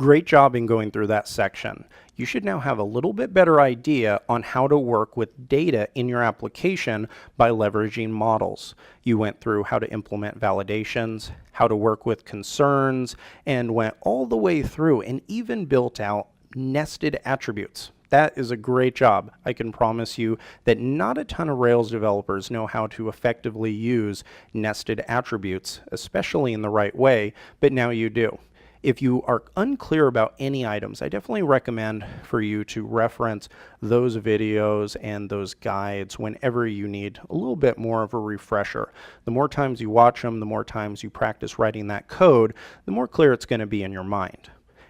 Great job in going through that section. You should now have a little bit better idea on how to work with data in your application by leveraging models. You went through how to implement validations, how to work with concerns, and went all the way through and even built out nested attributes. That is a great job. I can promise you that not a ton of Rails developers know how to effectively use nested attributes, especially in the right way, but now you do. If you are unclear about any items, I definitely recommend for you to reference those videos and those guides whenever you need a little bit more of a refresher. The more times you watch them, the more times you practice writing that code, the more clear it's going to be in your mind.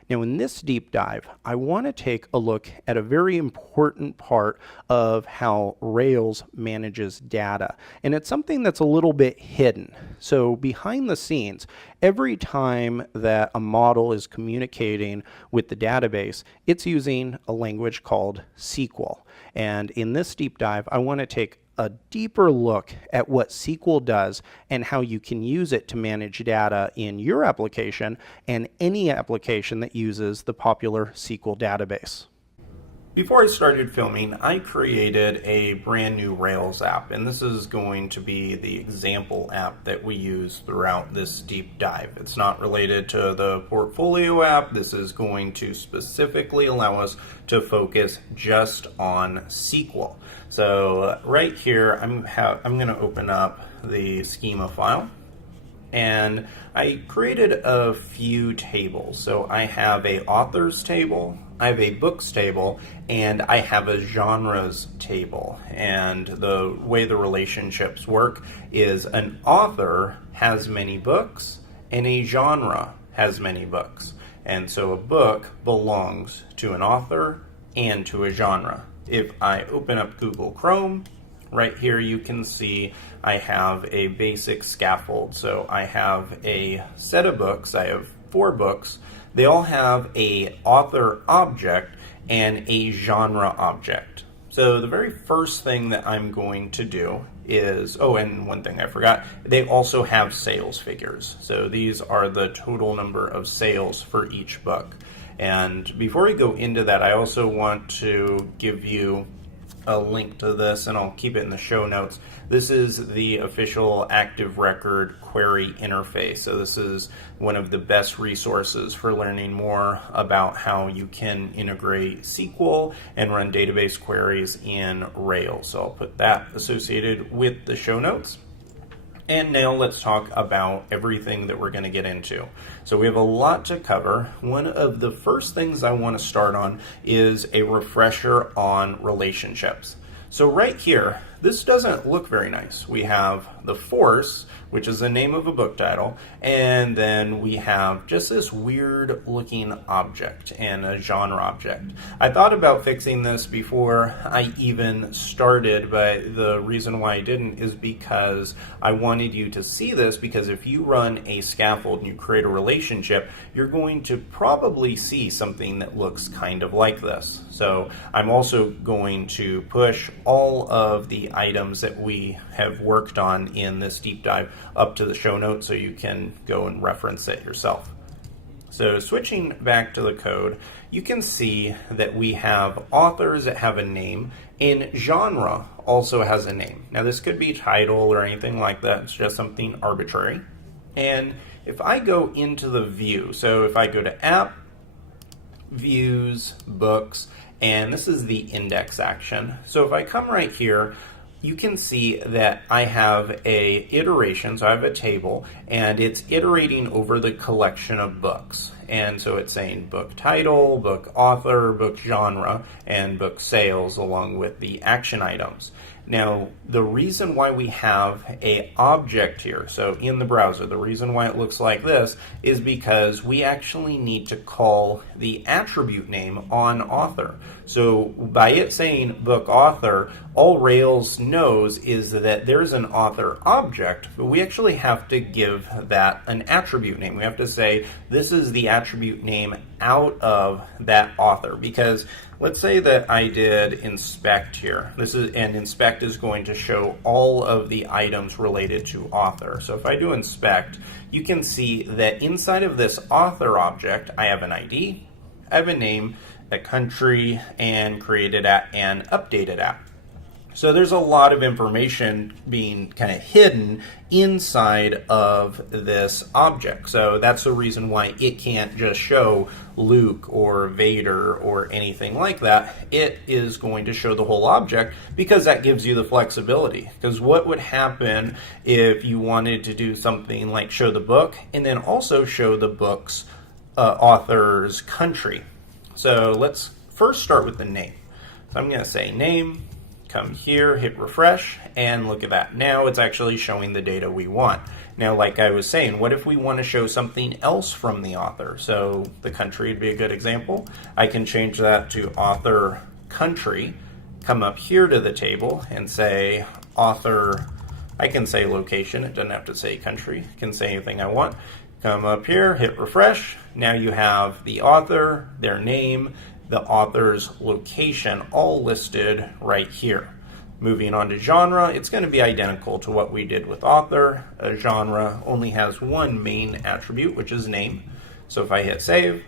Now in this deep dive, I want to take a look at a very important part of how Rails manages data. And it's something that's a little bit hidden. So behind the scenes, every time that a model is communicating with the database, it's using a language called SQL. And in this deep dive, I want to take a deeper look at what SQL does and how you can use it to manage data in your application and any application that uses the popular SQL database. Before I started filming, I created a brand new Rails app, and this is going to be the example app that we use throughout this deep dive. It's not related to the portfolio app. This is going to specifically allow us to focus just on SQL. So right here, I'm going to open up the schema file. And I created a few tables. So I have a authors table, I have a books table, and I have a genres table. And the way the relationships work is an author has many books and a genre has many books. And so a book belongs to an author and to a genre. If I open up Google Chrome, right here you can see I have a basic scaffold. So I have a set of books, I have 4 books. They all have a author object and a genre object. So the very first thing that I'm going to do is, oh, and one thing I forgot, they also have sales figures. So these are the total number of sales for each book. And before we go into that, I also want to give you a link to this, and I'll keep it in the show notes. This is the official activerecord query interface. So this is one of the best resources for learning more about how you can integrate SQL and run database queries in Rails. So I'll put that associated with the show notes. And now let's talk about everything that we're going to get into. So we have a lot to cover. One of the first things I want to start on is a refresher on relationships. So right here, this doesn't look very nice. We have the force, which is the name of a book title, and then we have just this weird looking object and a genre object. I thought about fixing this before I even started, but the reason why I didn't is because I wanted you to see this, because if you run a scaffold and you create a relationship, you're going to probably see something that looks kind of like this. So I'm also going to push all of the items that we have worked on in this deep dive up to the show notes so you can go and reference it yourself. So switching back to the code, you can see that we have authors that have a name, and genre also has a name. Now this could be title or anything like that, it's just something arbitrary. And if I go into the view, so if I go to app, views, books, and this is the index action. So if I come right here, you can see that I have a iteration, so I have a table, and it's iterating over the collection of books. And so it's saying book title, book author, book genre, and book sales, along with the action items. Now, the reason why we have a object here, so in the browser, the reason why it looks like this is because we actually need to call the attribute name on author. So by it saying book author, all Rails knows is that there's an author object, but we actually have to give that an attribute name. We have to say this is the attribute name out of that author, because let's say that I did inspect here. This is, and inspect inspect is going to show all of the items related to author. So if I do inspect, you can see that inside of this author object, I have an ID, I have a name, a country, and created at and updated at. So there's a lot of information being kind of hidden inside of this object. So that's the reason why it can't just show Luke or Vader or anything like that. It is going to show the whole object because that gives you the flexibility. Because what would happen if you wanted to do something like show the book and then also show the book's author's country? So let's first start with the name. So I'm going to say name. Come here, hit refresh, and look at that. Now it's actually showing the data we want. Now, like I was saying, what if we want to show something else from the author? So the country would be a good example. I can change that to author country, come up here to the table and say author, I can say location, it doesn't have to say country, I can say anything I want. Come up here, hit refresh. Now you have the author, their name, the author's location all listed right here. Moving on to genre, it's going to be identical to what we did with author. A genre only has one main attribute, which is name. So if I hit save,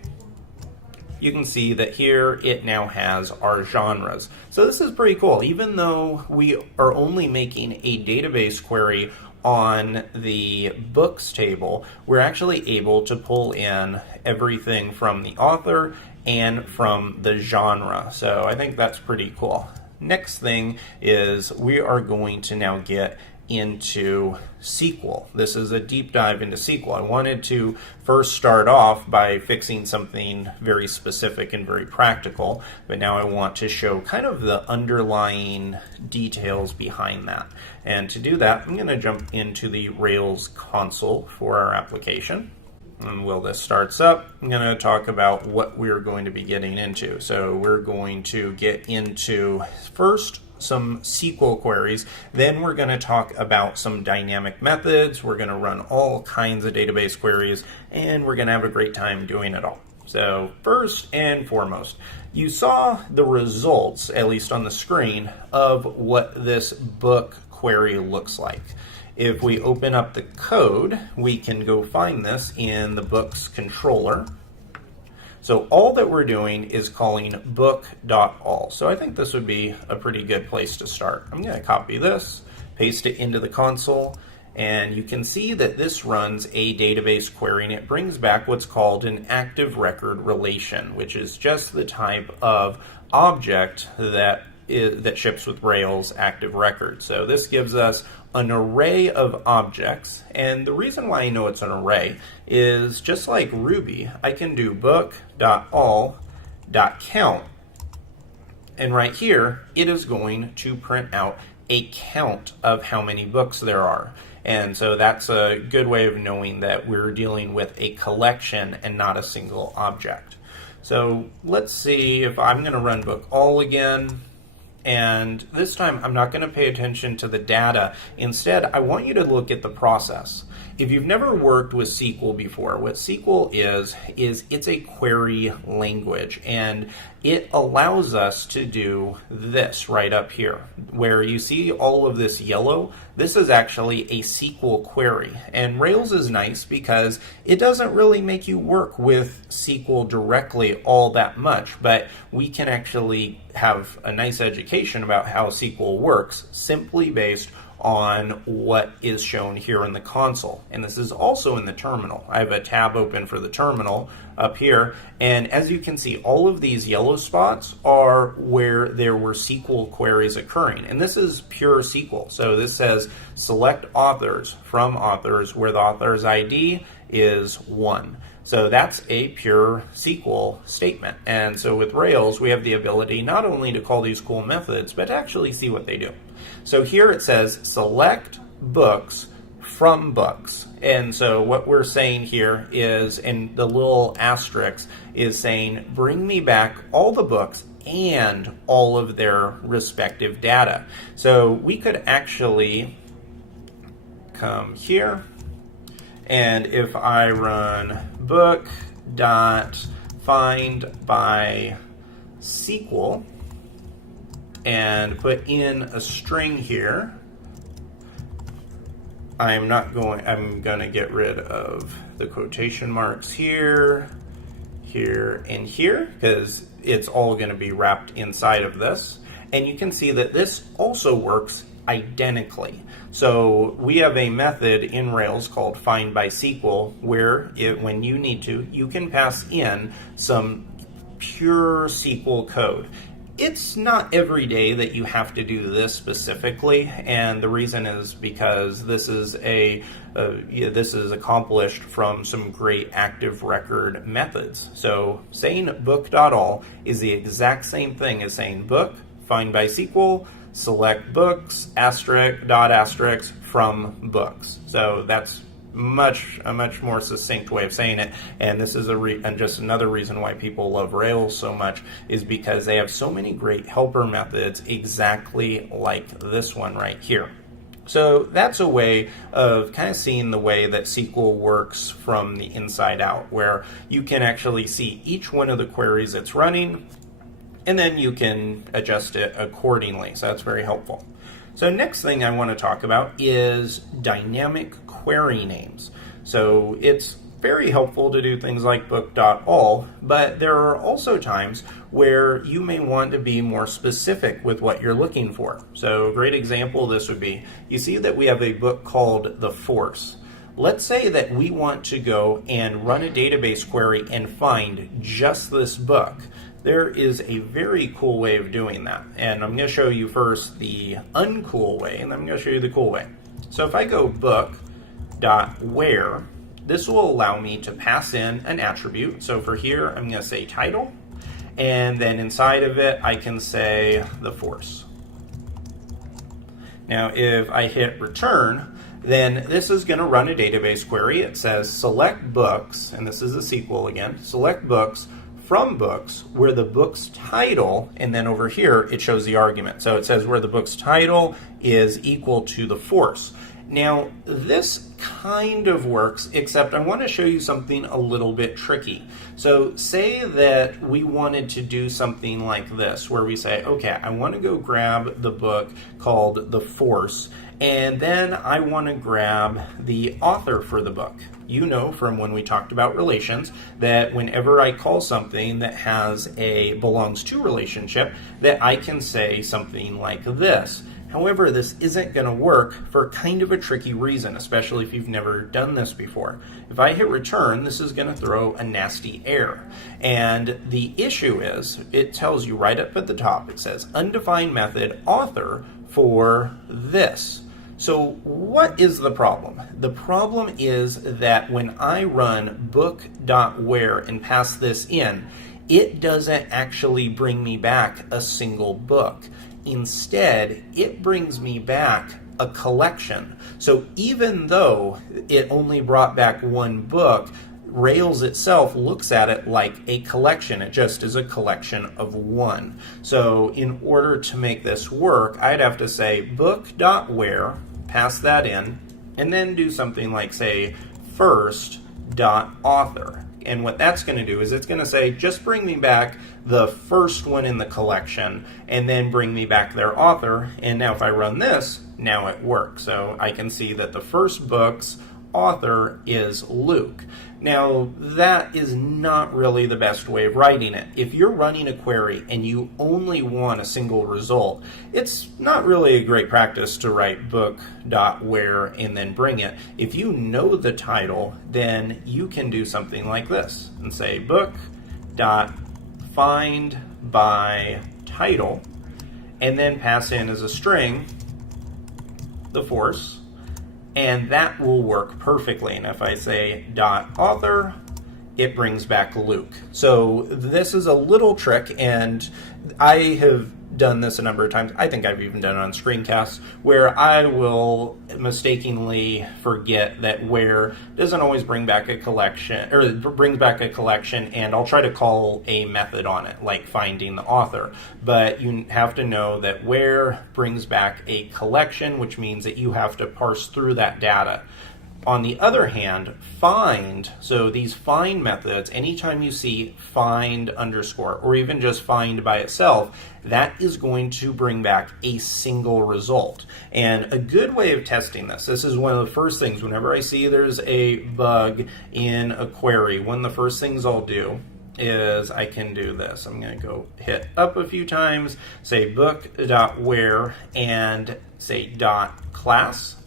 you can see that here it now has our genres. So this is pretty cool. Even though we are only making a database query on the books table, we're actually able to pull in everything from the author and from the genre. So I think that's pretty cool. Next thing is we are going to now get into SQL. This is a deep dive into SQL. I wanted to first start off by fixing something very specific and very practical, but now I want to show kind of the underlying details behind that. And to do that, I'm going to jump into the Rails console for our application. And while this starts up, I'm going to talk about what we're going to be getting into. So we're going to get into first some SQL queries, then we're going to talk about some dynamic methods, we're going to run all kinds of database queries, and we're going to have a great time doing it all. So first and foremost, you saw the results, at least on the screen, of what this book query looks like. If we open up the code, we can go find this in the books controller. So all that we're doing is calling book.all. So I think this would be a pretty good place to start. I'm going to copy this, paste it into the console, and you can see that this runs a database query and it brings back what's called an active record relation, which is just the type of object that ships with Rails active record. So this gives us an array of objects, and the reason why I know it's an array is just like Ruby, I can do book.all.count, and right here it is going to print out a count of how many books there are. And so that's a good way of knowing that we're dealing with a collection and not a single object. So let's see if I'm going to run book all again. And this time I'm not going to pay attention to the data. Instead, I want you to look at the process. If you've never worked with SQL before, what SQL is it's a query language, and it allows us to do this right up here. Where you see all of this yellow, this is actually a SQL query. And Rails is nice because it doesn't really make you work with SQL directly all that much, but we can actually have a nice education about how SQL works simply based on what is shown here in the console. And this is also in the terminal. I have a tab open for the terminal up here, and as you can see, all of these yellow spots are where there were SQL queries occurring, and this is pure SQL. So this says select authors from authors where the author's ID is 1. So that's a pure SQL statement. And so with Rails, we have the ability not only to call these cool methods, but to actually see what they do. So here it says select books from books. And so what we're saying here is, and the little asterisk is saying, bring me back all the books and all of their respective data. So we could actually come here, and if I run book.find by SQL, and put in a string here, I'm going to get rid of the quotation marks here, here, and here, because it's all going to be wrapped inside of this. And you can see that this also works identically. So we have a method in Rails called find by SQL where when you need to, you can pass in some pure SQL code. It's not every day that you have to do this specifically, and the reason is because this is this is accomplished from some great active record methods. So saying book.all is the exact same thing as saying book, find by SQL, select books, asterisk, dot asterisk from books. So that's a much more succinct way of saying it, and this is and just another reason why people love Rails so much is because they have so many great helper methods exactly like this one right here. So that's a way of kind of seeing the way that SQL works from the inside out, where you can actually see each one of the queries that's running, and then you can adjust it accordingly. So that's very helpful. So next thing I want to talk about is dynamic query names. So it's very helpful to do things like book.all, but there are also times where you may want to be more specific with what you're looking for. So a great example of this would be, you see that we have a book called The Force. Let's say that we want to go and run a database query and find just this book. There is a very cool way of doing that, and I'm going to show you first the uncool way, and then I'm going to show you the cool way. So if I go book.where, this will allow me to pass in an attribute. So for here, I'm going to say title, and then inside of it, I can say the force. Now, if I hit return, then this is going to run a database query. It says select books, and this is the SQL again, select books from books where the book's title, and then over here it shows the argument. So it says where the book's title is equal to the force. Now this kind of works, except I want to show you something a little bit tricky. So say that we wanted to do something like this, where we say, okay, I want to go grab the book called The Force, and then I want to grab the author for the book. You know from when we talked about relations that whenever I call something that has a belongs to relationship, that I can say something like this. However, this isn't going to work for kind of a tricky reason, especially if you've never done this before. If I hit return, this is going to throw a nasty error. And the issue is, it tells you right up at the top, it says undefined method author for this. So what is the problem? The problem is that when I run book.where and pass this in, it doesn't actually bring me back a single book. Instead, it brings me back a collection. So even though it only brought back one book, Rails itself looks at it like a collection. It just is a collection of one. So in order to make this work, I'd have to say book.where, pass that in, and then do something like, say, first.author. And what that's going to do is it's going to say, just bring me back the first one in the collection, and then bring me back their author. And now if I run this, now it works. So I can see that the first book's author is Luke. Now, that is not really the best way of writing it. If you're running a query and you only want a single result, it's not really a great practice to write book.where and then bring it. If you know the title, then you can do something like this and say book.find by title, and then pass in as a string the force, and that will work perfectly. And if I say .author, it brings back Luke. So this is a little trick, and I have done this a number of times. I think I've even done it on screencasts, where I will mistakenly forget that where doesn't always bring back a collection, or brings back a collection, and I'll try to call a method on it, like finding the author. But you have to know that where brings back a collection, which means that you have to parse through that data. On the other hand, find, so these find methods, anytime you see find underscore or even just find by itself, that is going to bring back a single result. And a good way of testing this is one of the first things, whenever I see there's a bug in a query, one of the first things I'll do is I can do this. I'm going to go hit up a few times, say book.where and say .class.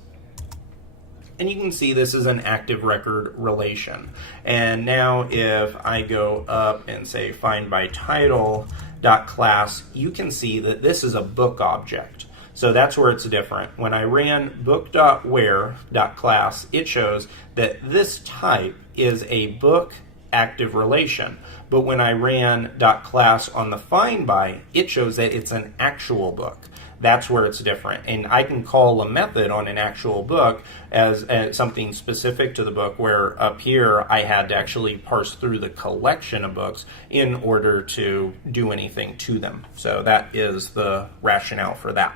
And you can see this is an active record relation. And now if I go up and say find by title .class, you can see that this is a book object. So that's where it's different. When I ran book.where.class, it shows that this type is a book active relation. But when I ran .class on the find by, it shows that it's an actual book. That's where it's different. And I can call a method on an actual book as something specific to the book, where up here I had to actually parse through the collection of books in order to do anything to them. So that is the rationale for that.